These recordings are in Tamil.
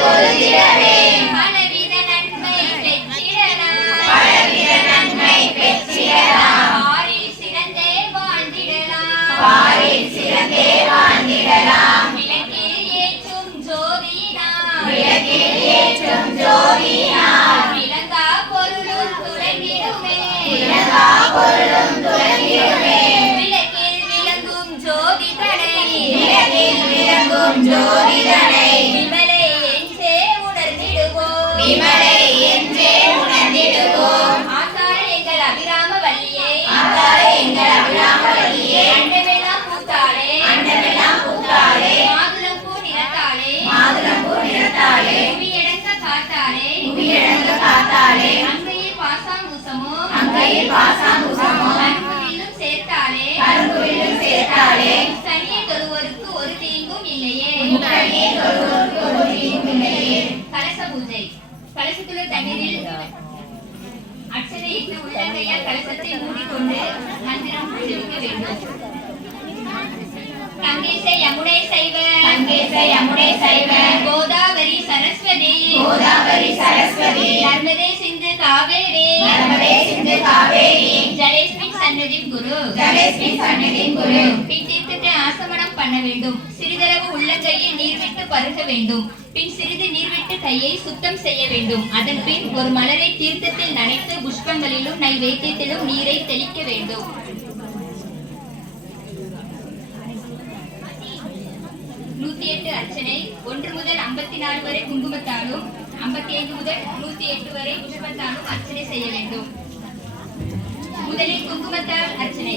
தொழுதிடவே பலவித நன்மை பெற்றிடலாம் பலவித நன்மை பெற்றிடலாம் பாரில் சிறந்தே வாழ்ந்திடலாம் பாரில் சிறந்தே வாழ்ந்திடலாம் விளக்கில் ஏற்றும் ஜோதியினால் விளக்கில் ஏற்றும் ஜோதியினால் விளங்கா பொருளும் துலங்கிடுமே விளங்கா பொருளும் துலங்கிடுமே விளக்கில் விளங்கும் ஜோதிதனை விளக்கில் விளங்கும் ஜோதிதனை விமலை என்றே உணர்ந்திடுவோம் விமலை என்றே உணர்ந்திடுவோம் ஆசார எங்கள் அபிராம வல்லியை ஆசார எங்கள் அபிராம வல்லியே அண்டமெல்லாம் பூத்தாளே அண்டமெல்லாம் பூத்தாளே மாதுளம் பூ நிறத்தாளே மாதுளம் பூ நிறத்தாளே புவியடங்க காத்தாளே புவியடங்க காத்தாளே அங்கையில் பாசாங்குசமோ அங்கையில் பாசாங்குசமோ கரும்புவிலும் சேர்த்தாளே கரும்புவிலும் சேர்த்தாளே சனியை தொழுவோருக்கு ஒரு தீங்கும் இல்லையே முக்கணியே தொழுவோருக்கு ஒரு தீங்கும் இல்லையே கலச பூஜை கலசத்துள்ள தண்ணீரில் அட்சதையிட்டு உள்ளங்கையால் கலசத்தை மூடிக்கொண்டு மந்திரம் ஜெபிக்க வேண்டும். கங்கேசை யமுனை சைவ கங்கேசை யமுனை சைவ கோதாவரி சரஸ்வதி கோதாவரி சரஸ்வதி நர்மதே சிந்து காவேரி நர்மதே சிந்து காவேரி ஜலேஸ்மின் சன்னதி குரு ஜலேஸ்மி சந்நிதி குரு பின் தீர்த்தத்தை ஆசமனம் பண்ண வேண்டும். சிறிதளவு உள்ளங்கையில் நீர் விட்டு பருக வேண்டும். பின் சிறிது நீர் விட்டு கையை சுத்தம் செய்ய வேண்டும். அதன் பின் ஒரு மலரை தீர்த்தத்தில் நனைத்து புஷ்பங்களிலும் நைவேத்தியத்திலும் நீரை தெளிக்க வேண்டும். 108 அர்ச்சனை 1 முதல் 54 வரை குங்குமத்தாலும் 55 முதல் 108 வரை புஷ்பத்தாலும் அர்ச்சனை செய்ய வேண்டும். முதலில் குங்குமத்தால் அர்ச்சனை.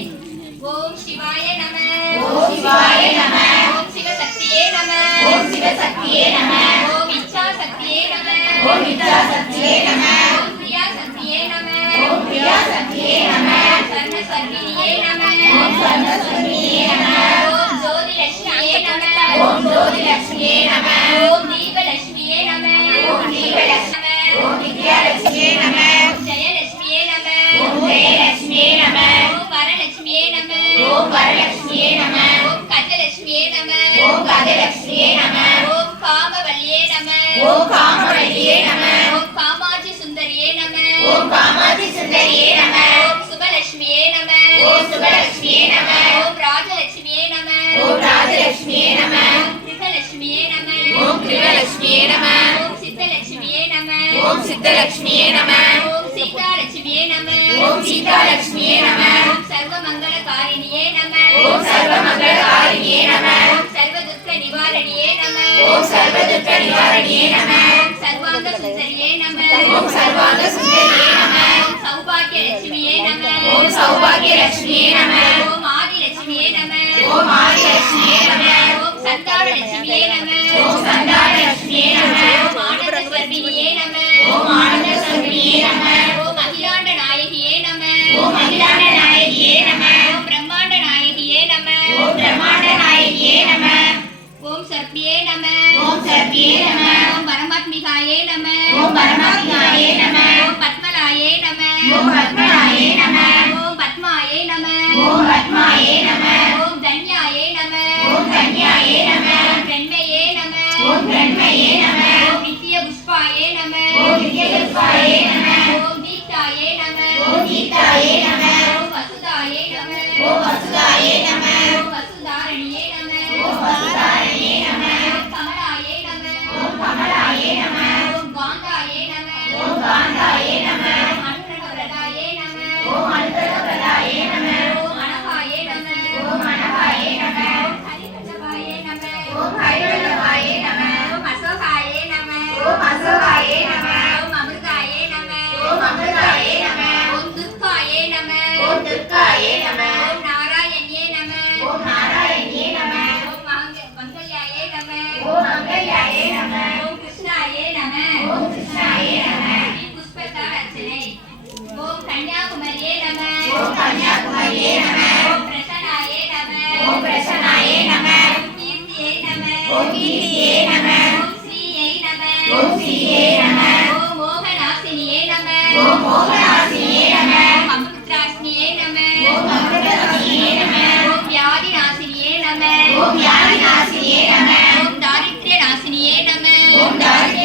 ஓம் சிவாய நம ஓம் சிவாய நம ஓம் சிவசக்தியே நம ஓம் சிவசக்தியே நம ஓம் இச்சா சக்தியே நம ஓம் இச்சா சக்தியே நம ஓம் பிரியா சக்தியே நம ஓம் பிரியா சக்தியே நம சர்ண சர்வினியே நம ஓம் சர்வஸ்வதியே நம ஓம் ஜோதி லட்சுமியே நம ஓம் ஜோதி லட்சுமியே நம ஓம் தீபலட்சுமியே நம ஓம் தீபலட்சுமி ஓம் வித்யாலட்சுமியே நம ஓம் ஜெயலட்சுமியே நம ஓம் ஜெயலட்சுமியே நம ஓம் வரலட்சுமியே நம ஓம் வரலட்சுமியே நம ஓம் கஜலட்சுமியே நம ஓம் கஜலட்சுமியே நம ஓம் காமவல்லியே நம ஓம் காமவல்லியே நம ஓம் காமாட்சி சுந்தரியே நம ஓம் காமாட்சி சுந்தரியே நம ஓம் சுபலட்சுமியே நம ஓம் சுபலட்சுமியே நம ஓம் ராஜலட்சுமியே நம ஓம் ராஜலட்சுமியே நம ஓம் கிருஷ்ணலட்சுமியே நம ஓம் கிருஷ்ணலட்சுமியே நம ஓம் சித்தலட்சுமியே நம ஓம் சித்தலட்சுமியே நம ஓம் சீதாலட்சுமியே நம ஓம் சீதாலட்சுமியே நம ஓம் சர்வமங்களகாரிணியே நம ஓம் சர்வமங்களகாரிணியே நம ஓம் சர்வதுக்க நிவாரணியே நம ஓம் சர்வதுக்க நிவாரணியே நம ஓம் சர்வாங்க சுந்தரியே நம ஓம் சர்வாங்க சுந்தரியே நம ஓம் சௌபாகியலட்சுமியே நம ஓம் சௌபாகியலட்சுமியே நம ஓம் ஆதிலட்சுமியே நம ஓம் ஆதிலட்சுமியே நம ஓம் சந்தானலட்சுமியே நம ஓம் சந்தானலட்சுமியே நம ஓம் ஆனந்தஸ்வர்பிணியே நம ஓம் ஆனந்தஸ்வரூபிணியே நம ஓம் அகிலாண்ட நாயகியே நம ஓம் அகிலாண்ட நாயகியே நம ஓம் பிரம்மாண்ட நாயகியே நம ஓம் பிரம்மாண்ட நாயகியே நம ஓம் சர்பியே நம ஓம் சர்பியே நம ஓம் பரமாத்மிகாயே நம ஓம் பரமாத்மாயே நம ஓம் பத்மலாயே நம ஓம் பத்மநாயே நம ஓம் பத்மாயே நம ஓம் பத்மாயே நம ஓம் தன்யாயே நம ஓம் கன்யாயே நம ஓம் பிரண்மையே நம ஓம் பிரண்மையே நம ஓம் நித்ய புஷ்பாயே நம ஓம் வித்யகுப்தாயே நம ஓம் தீப்தாயே நம ஓம் கீதாயே நம ஓம் வசுதாயே நம ஓம் வசுதாயே நம ஓம் வசுதாரணியே நம ஓம் வசுதாரணியே நம ஓம் கமலாயே நம ஓம் கமலாயே நம ஓம் காந்தாயே நம ஓம் காந்தாயே நம ஓம் அனுகிரகவரதாயே நம ஓம் அனுகிரகப்ரதாயே நம ஓம் அனகாயே நம ஓம் அனகாயே நம ஓம் ஹரிவல்லபாயே நம ஓம் ஹரிவல்லபாயே நம ஓம் அசோகாயே நம ஓம் அசோகாயே நம ஓம் அமிர்தாயே நம ஓம் அமிர்தாயே நம ஓம் துர்காயே நம ஓம் துர்காயே நம ஓம் நாராயணியே நம ஓம் நாராயணியே நம ஓம் மங்கல்யாயே நம ஓம் மங்கல்யாயே நம ஓம் கிருஷ்ணாயே நம ஓம் கிருஷ்ணாயே நம புஷ்பத்தால் அர்ச்சனை. ஓம் கன்யாகுமரியே நம ஓம் கன்யாகுமரியே நம ஓம் பிரசன்னாயே நம ஓம் பிரசன்னாயே நம ஓம் கீர்த்தியே நம ஓம் கீர்த்தியே நம ஓம் ஸ்ரீயை நம ஓம் ஸ்ரீயே நம ஓம் மோகநாசினியே நம ஓம் மோகநாசினியே நம ஓம் அமிர்தாசினியே நம ஓம் அமிர்தநாசினியே நம ஓம் வியாதிநாசினியே நம ஓம் வியாதிநாசினியே நம ஓம் தாரித்ர்யநாசினியே நம ஓம் தாரித்ர்ய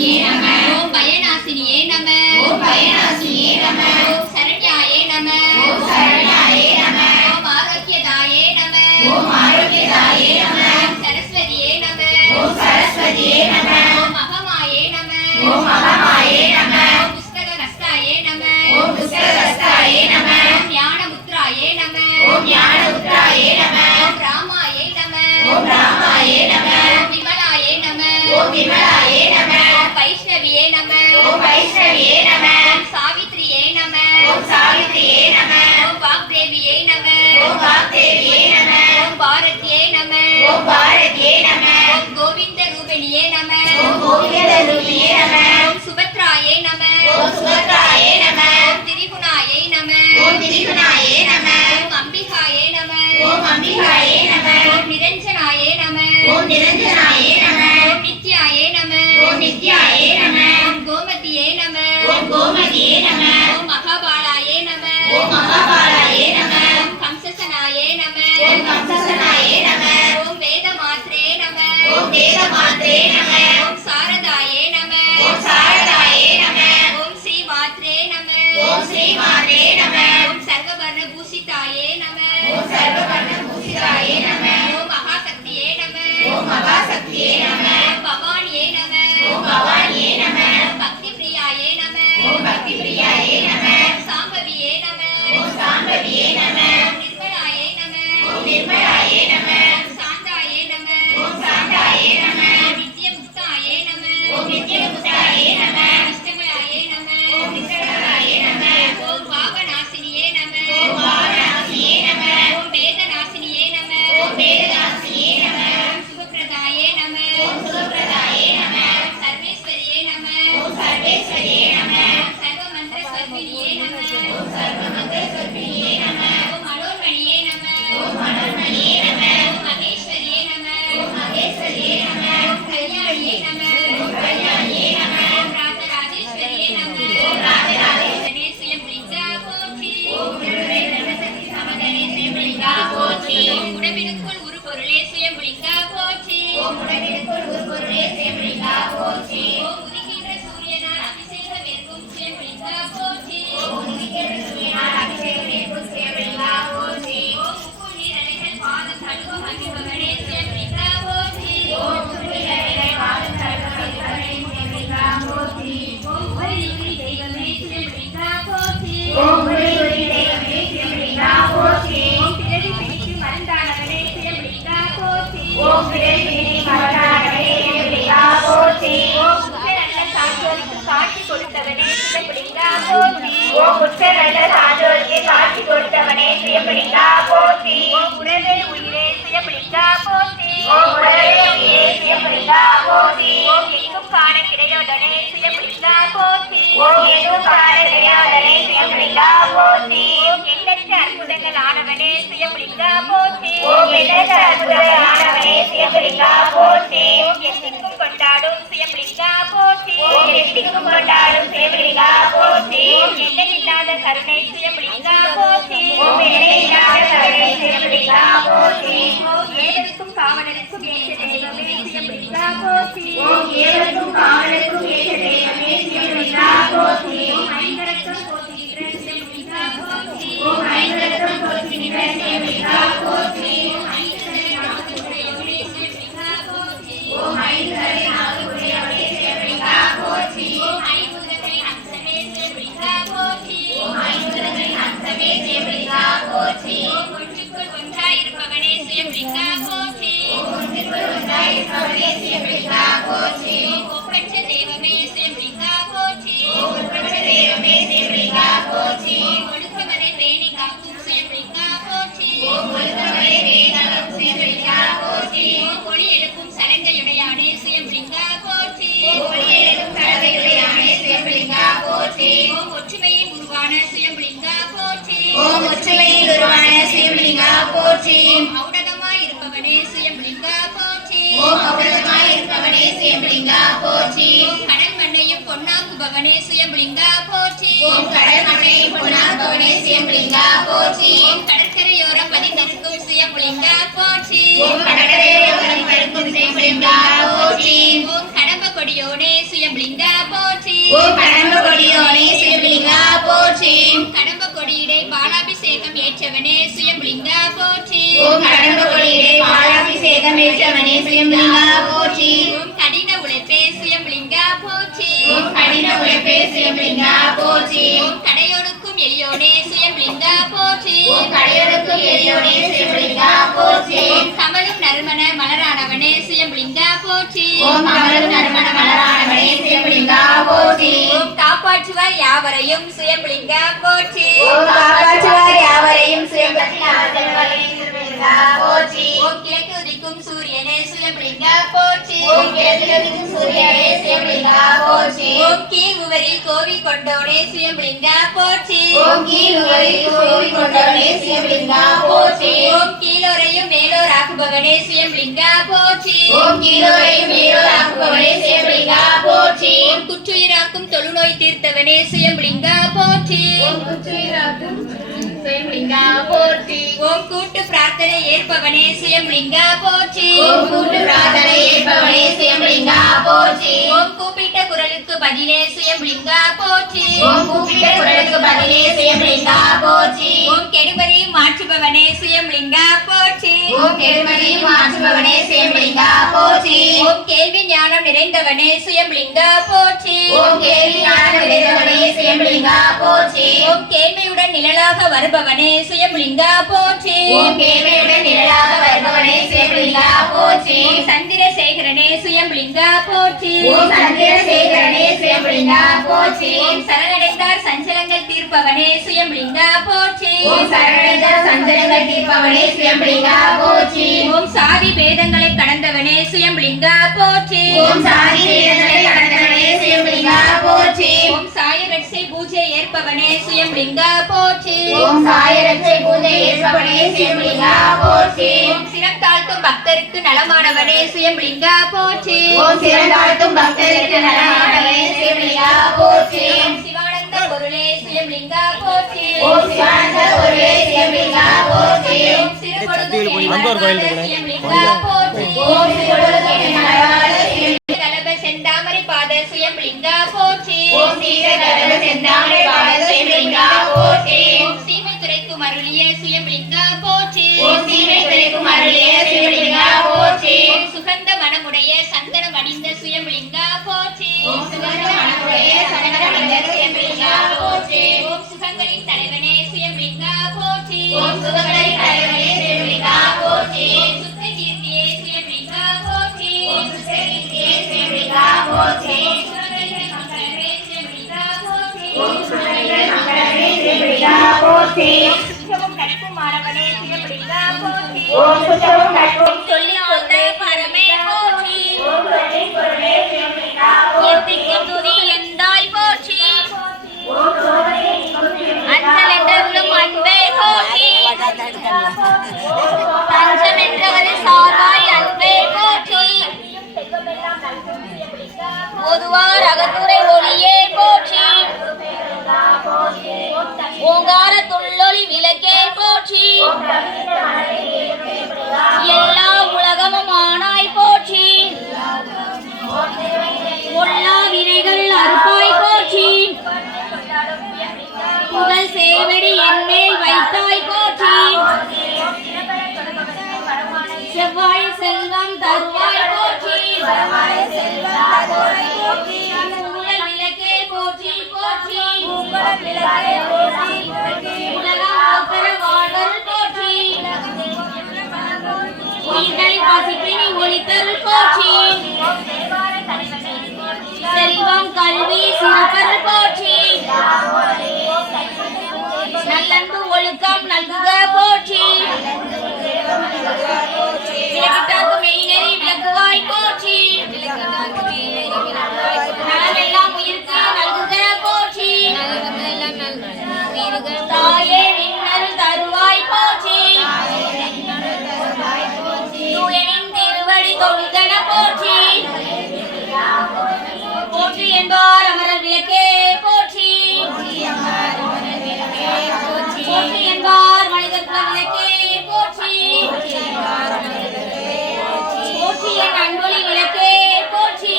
பயநாசினியே நம. ஓம் பயநாசினியே நம. ஓம் பயநாசினியே நம. ஓம் சரண்யாயே நம. ஓம் சரண்யாயே நம. ஓம் ஆரோக்கியதாயே நம. ஓம் ஆரோக்கியதாயே நம. ஓம் சரஸ்வதியே நம. ஓம் சரஸ்வதியே நம. ஓம் மகமாயே நம. ஓம் மகமாயே நம. ஓம் புஸ்தகஹஸ்தாயே நம. ஓம் புஸ்தகஹஸ்தாயே நம. ஓம் ஞானமுத்ராயே நம. ஓம் ஞானமுத்ராயே நம. ஓம் ராமாயே நம. ஓம் ராமாயே நம. ஓம் விமலாயே நம. ஓம் விமலாயே நம. ஓம் வைஷ்ணவியே நம. ஓம் வைஷ்ணவியே நம. ஓம் சாவித்ரியே நம. ஓம் சாவித்ரியே நம. ஓம் வாக்தேவியே நம. ஓம் வாக்தேவியே நம. ஓம் பாரதியே நம. ஓம் பாரதியே நம. ஓம் கோவிந்த ரூபிணியே நம. ஓம் கோவிந்தரூபியே நம. ஓம் சுபத்ராயே நம. ஓம் சுபத்ராயே நம. ஓம் திரிகுணாயை நம. ஓம் திரிகுணாயே நம. ஓம் அம்பிகாயே நம. ஓம் அம்பிகாயே நம. ஓம் நிரஞ்சனாயே நம. ஓம் நிரஞ்சனாயே நம. ஓம் நித்யாயே நம. ஓம் நித்யாயே நம. ஓம் கோமதியே நம. ஓம் கோமதியே நம. ஓம் மகாபாலாயே நம. ஓம் மகாபாலாயே நம. ஓம் கம்சசனாயே நம. ஓம் கம்சசனாயே நம. ஓம் வேதமாத்ரே நம. ஓம் வேதமாத்ரே நம. ஓம் சாரதாயே நம. ஓம் சாரதாயே நம. ஓம் ஸ்ரீமாத்ரே நம. ஓம் ஸ்ரீமாத்ரே நம. ஓம் சர்வவர்ண பூஷிதாயே நம. ஓம் சர்வவர்ண பூஷிதாயே நம. ஓம் மகாசக்தியே நம. ஓம் மகாசக்தியே நம. ஓம் பவானியே நம. ஓம் பவானியே நம. ஓம் பக்தி பிரியாயே நம. ஓம் பக்தி பிரியாயே நம. ஓம் சாம்பவியே நம. ஓம் சாம்பவியே நம. ஓம் நிர்மலாயே நம. ஓம் நிர்மலாயே நம. ஓம் சாந்தாயே நம. ஓம் சாந்தாயே நம. ஓம் நித்யமுக்தாயே நம. ஓம் நித்யமுக்தாயே நம. அஷ்டமலாயே நம. ஓம் நிஷ்கலாயே நம. ஓம் பாவநாசினியே நம. ஓம் வாரணாசியே நம. ஓம் வேதநாசினியே நம. ஓம் வேதநாசியே நம. ஓம் சுபப்பிரதாயே நம. ஓம் சுபப்பிரதாயே நம. ஓம் சர்வேஸ்வரியே நம. ஓம் சர்வேஸ்வரியே நம. ஓம் சர்வமந்திர ஸ்வர்பிணியே நம. ஓம் சர்வமந்திர சொர்பிணியே நம. ஓம் மனோன்மணியே நம. ஓம் மனோன்மணியே நம. ஓம் மகேஸ்வரியே நம. ஓம் மகேஸ்வரியே நம. ஓம் கல்யாணியே நம. ஓம் கல்யாணியே நம. ஓம் ராஜராஜேஸ்வரியே நம. ஓம் ராஜராஜேஸ்வரியே கணேசியம் பிரிங்கா போற்றி. ஓம் குருவே சரஸ்வதி சமதனே ஸ்ரீபிளிங்கா போற்றி. ஓம் உடம்பினுக்குள் உரு பொருளே சுயம்புலிங்கா போற்றி. ஓம் உடலிற்குள் ஒரு பொருளே ஸ்ரீபிளிங்கா போற்றி. ஓம் உதிக்கின்ற சூரியனார் அபிஷேகம் இருக்கும் சுயம்புலிங்கா போற்றி. ஓம் உதிக்கிற சூரியனால் அபிஷேகம் ஸ்ரீபிளிங்கா போற்றி. ஓம் முக்குள் நீரலைகள் பாதம் தழுவ மகிழ்பவனே சுயம்புலிங்கா போற்றி. ஓம் குருவிலே பாதம் தருவதே ஸ்ரீபிளிங்கா போற்றி. ஓம் உரியுரி தெய்வமே சுயம்புலிங்கா போற்றி. ஓம் குருவிலே தெய்வமே ஸ்ரீபிளிங்கா போற்றி. ஓம் பிறவி பிடிக்கு மருந்தானவனே சுயம்புலிங்கா போற்றி. ஓம் பிறவியினை மரணாகவே ஸ்ரீபிளிங்கா போற்றி. ஓம் உயரல்ல சான்றோருக்கு காட்சி கொடுத்தவனே சுயம்புலிங்கா போற்றி. ஓம் உச்சநல்ல சான்றோருக்கு காட்சி கொடுத்தவனே ஸ்ரீபிளிங்கா போற்றி. ஓம் உடலே உயிரே சுயம்புலிங்கா போற்றி. ஓம் உடலே உயிரே ஸ்ரீபிளிங்கா போற்றி. ஓம் எங்கும் காண கிடையோடனே சுயம்புலிங்கா போற்றி. ஓம் எங்கும் காண கிடையாதனே ஸ்ரீபிளிங்கா போற்றி. ஓம் எண்ணற்ற அற்புதங்கள் ஆனவனே சுயம்புலிங்கா போற்றி. ஓம் எண்ணற்ற அற்புதமானவனே ஸ்ரீபிளிங்கா போற்றி. ஓம் எத்திக்கும் கொண்டாடும் சுயம்புலிங்கா போற்றி. ஓம் எத்திக்கும் கொண்டாடும் ஸ்ரீபிளிங்கா போற்றி. ஓம் எல்லையில்லாத கருணை சுயம்புலிங்கா போற்றி. ஓம் எல்லையில்லாத கருணை ஸ்ரீபிளிங்கா போற்றி. ஓம் ஏவருக்கும் காவலருக்கும் ஏற்ற தெய்வமே சுயம்புலிங்கா போற்றி. ஓம் ஏவருக்கும் காவலருக்கும் ஏற்ற தெய்வமே ஸ்ரீபிளிங்கா போற்றி. ஓம் ஐங்கரத்தும் போற்றுகின்ற சுயம்புலிங்கா போற்றி. ஓம் ஐங்கரத்தும் போற்றுகின்ற ஸ்ரீபிளிங்கா போற்றி. ஓம் ஐங்கரனை நாமத்துடையவனே சுயம்புலிங்கா போற்றி. ஓம் ஐங்கரனை நாமத்துடையவனே ஸ்ரீபிளிங்கா போற்றி. ஓம் ஐம்புதனை அம்சமே சுயம்புலிங்கா போற்றி. ஓம் ஐம்புதனை அம்சமே ஸ்ரீபிளிங்கா போற்றி. ஓம் ஒன்றுக்குள் ஒன்றாயிருப்பவனே சுயம்புலிங்கா போற்றி. ஓம் ஒன்றுக்குள் ஒன்றாயிருப்பவனே ஸ்ரீபிளிங்கா போற்றி. ஓம் ஒப்பற்ற தெய்வமே சுயம்புலிங்கா போற்றி. ஓம் ஒப்பற்ற தெய்வமே ஸ்ரீபிளிங்கா போற்றி. ஓம் ஒழுக்கமனை பேணி காக்கும் சுயம்புலிங்கா போற்றி. ஓம் ஒழுக்கமனை வேதம் ஸ்ரீபிளிங்கா போற்றி. ஓம் ஒளி எழுப்பும் சலங்கையுடையானே சுயம்புலிங்கா போற்றி. ஓம் ஒளியேறும் கலவையுடையானே ஸ்ரீபிளிங்கா போற்றி. ஓம் ஒற்றுமையின் உருவான சுயம்புலிங்கா போற்றி. ஓம் ஒற்றுமையில் உருவான ஸ்ரீபிளிங்கா போற்றி. ஓம் ஔடதமாய் இருப்பவனே சுயம்புலிங்கா போற்றி. ஓம் அமிர்தமாய் இருப்பவனே ஸ்ரீபிளிங்கா போற்றி. ஓம் கடல் மண்ணையும் பொன்னாக்குபவனே சுயம்புலிங்கா போற்றி. ஓம் கடல் மண்ணையும் பொன்னாக்குபவனே ஸ்ரீபிளிங்கா போற்றி. ஓம் கடற்கரையோரம் பதிந்திருக்கும் சுயம்புலிங்கா போற்றி. ஓம் கடற்கரையோரம் படுக்கும் ஸ்ரீபிளிங்கா போற்றி. ஓம் கடம்ப கொடியோனே சுயம்பலிங்கா போற்றி. ஓம் கடம்ப கொடியோனே சுயம்பலிங்கா போற்றி. ஓம் கடம்ப கொடியிடை பாலாபிஷேகம் ஏற்றவனே சுயம்பலிங்கா போற்றி. ஓம் கடம்ப கொடியிடை பாலாபிஷேகம் ஏற்றவனே சுயம்பலிங்கா போற்றி. ஓம் கடின உழைப்பே சுயம்பலிங்கா போற்றி. ஓம் கடின உழைப்பே சுயம்பலிங்கா போற்றி. ஓம் கடையோடுக்கும் எளியோனே சுயம்பலிங்கா போற்றி. ஓம் கடையோடுக்கும் எளியோனே சுயம்பலிங்கா போற்றி. ஓம் கமலும் நறுமண மலரானவனே சுயம்பலிங்கா போற்றி. ஓம் கமலும் நறுமண மலரானவனே சுயம்பலிங்கா போற்றி. ஓம் காப்பாற்றுவார் யாவரையும் சுயம்பலிங்கா போற்றி. ஓம் காப்பாற்றுவார் யாவரையும் சுயம்பலிங்கா போற்றி. ஓம் கிழக்கு உதிக்கும் சூரியனே சுயம்பலிங்கா போற்றி. ஓம் கிழக்கிழக்கும் சூரியனே சுயம்பலிங்கா போற்றி. ஓம் கீழ் உவரில் கோவில் கொண்டோனே சுயம்பலிங்கா போற்றி. ஓம் கீழுவரில் கோவில் கொண்டவனே சுயம்பலிங்கா போற்றி. ஓம் கீழோரையும் மேலோராக்குபவனே சுயம்பலிங்கா போற்றி. ஓம் கீழோரையும் மேலோராக்குபவனே சுயம்பலிங்கா போற்றி. ஓம் குற்றுயிராக்கும் தொழுநோய் தீர்த்தவனே சுயம்பலிங்கா போற்றி. ஓம் குற்றுயிராக்கும் சுயம்பலிங்கா போற்றி. ஓம் கூட்டு பிரார்த்தனை ஏற்பவனே சுயம்பலிங்கா போற்றி. ஓம் கூட்டு பிரார்த்தனை ஏற்பவனே சுயம்பலிங்கா போற்றி. ஓம் கூப்பிட்ட குரலுக்கு பதிலே சுயம்பலிங்கா போற்றி. ஓம் கூப்பிட்ட குரலுக்கு பதிலே சுயம்பலிங்கா போற்றி. ஓம் கெடுபதியும் மாற்றுபவனே சுயம்பலிங்கா போற்றி. ஓம் கெடுமதியும் மாற்றுபவனே சுயம்பலிங்கா போற்றி. ஓம் கேள்வி ஞானம் நிறைந்தவனே சுயம்பலிங்கா போற்றி. ஓம் கேள்வி ஞானம் நிறைந்தவனே சுயம்பலிங்கா போற்றி. ஓம் கேள்வியுடன் நிழலாக வருபவனே சுயம்பலிங்கா போற்றி. ஓம் கேள்வியுடன் நிழலாக வருபவனே சுயம்பலிங்கா போற்றி. ஓம் சந்திரசேகரனே சுயம்பலிங்கா போற்றி. ஓம் சந்திரசேகரனே சுயம்பலிங்கா போற்றி. ஓம் சரணடைந்தார் சஞ்சலங்கள் தீர்ப்பவனே சுயம்பலிங்கா போற்றி. ஓம் சரணடைந்த சஞ்சலங்கள் தீர்ப்பவனே சுயம்பலிங்கா போற்றி. ஓம் சாதி பேதங்களை கடந்தவனே சுயம்பலிங்கா போற்றி. ஓம் சாதி வேதங்களை கடந்தவனே சுயம்பலிங்கா போற்றி. ஓம் சாயரட்சை பூஜை ஏற்பவனே சுயம்பலிங்கா போற்றி. ஓம் சாயரட்சை பூஜை ஏற்பவனே சுயம்பலிங்கா போற்றி. ஓம் சிரம் தாழ்த்தும் பக்தருக்கு நலமானவனே சுயம்பலிங்கா போற்றி. ஓம் சிறந்தாழ்த்தும் பக்தருக்கு நலமானவனே சுயம்பலிங்கா போற்றி. ஓம் சிவானந்த பொருளே சுயம்பலிங்கா போற்றி. ஓம் சிவானந்த ஒருவே சுயம்பலிங்கா போற்றி. ஓம் சிறுபொழுது சுயம்பலிங்கா போற்றி. ஓம் சிவொழுகே நலவாழ கலப செந்தாமரை பாத சுயம்பலிங்கா போற்றி. ஓம் சீரகரவ செந்தாமரை பாத சுயம்பலிங்கா போற்றி. ஓம் சீமை துரைக்கும் அருளிய சுயம்பலிங்கா போற்றி. ஓம் சீமை துரைக்கும் அருளிய சுயம்பலிங்கா போற்றி. ஓம் சுகந்த மனமுடைய சந்தனம் அணிந்த சுயம்பலிங்கா போற்றி. ஓம் சுகந்த மனமுடைய சந்தனமணிந்த சுயம்பலிங்கா போற்றி. ஓம் சுகங்களின் தலைவனே சுயம்பலிங்கா போற்றி. ஓம் சுகங்களின் தலைவனே சுயம்பலிங்கா போற்றி. ஓம் சுத்த கீர்த்தியே சுயம்பலிங்கா போற்றி. ஓம் சுககீர்த்தியே சுயம்பலிங்கா போற்றி. ஓம் சுரங்களின் மங்களமே சுயம்பலிங்கா போற்றி. ஓம் சுகங்களின் மங்களமே சுயம்பலிங்கா போற்றி. ஓம் சுற்றமும் நட்புமானவனே சுயம்பலிங்கா போற்றி. ஓம் சுத்தமும் கற்பும் சொல்லிக் கொண்ட பரமே போற்றி. ஓம் சொல்லின் பொருளே சுயம்பலிங்கா போற்றி. கீர்த்திக்கு துதி எந்தாய் போற்றி. ஓம் சோதனை நீக்கும் அஞ்சல் என்றருளும் அன்பே போற்றி. தஞ்சம் என்றவரை சார்வாய் அன்பே போற்றி. ஓதுவார் அகத்துரை ஒளியே போற்றி. ஓங்கார துள்ளொளி விளக்கே போற்றி. எல்லா உலகமும் ஆனாய் போற்றி. பொல்லா வினைகள் அறுப்பாய் போற்றி. புகழ் சேவடி என்மேல் வைத்தாய் போற்றி. செவ்வாய் செல்வம் தருவாய் போற்றி. உலக விளக்கே போற்றி போற்றி. உலகம் ஆக்கர வாழ்வருள் போற்றி. உயிர்களின் பசிப்பினி ஒளித்தருள் போற்றி. செல்வம் கல்வி சிறப்பருள் போற்றி. நல்லன்பு ஒழுக்கம் நல்குக போற்றி. விளக்கிட்டாக்கு மெய்நெறி விளக்குவாய் போற்றி. நலமெல்லாம் உயிருக்கு நல்குக போற்றி. தாயே நின்னருள் தருவாய் போற்றி. தூயனின் திருவடி தொழுதன போற்றி. போற்றி என்பார் அமரர் விளக்கே போற்றி. போற்றி என்பார் மனிதர் குல விளக்கே போற்றி. போற்றி என் அன்பொலி விளக்கே போற்றி.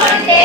கொண்டே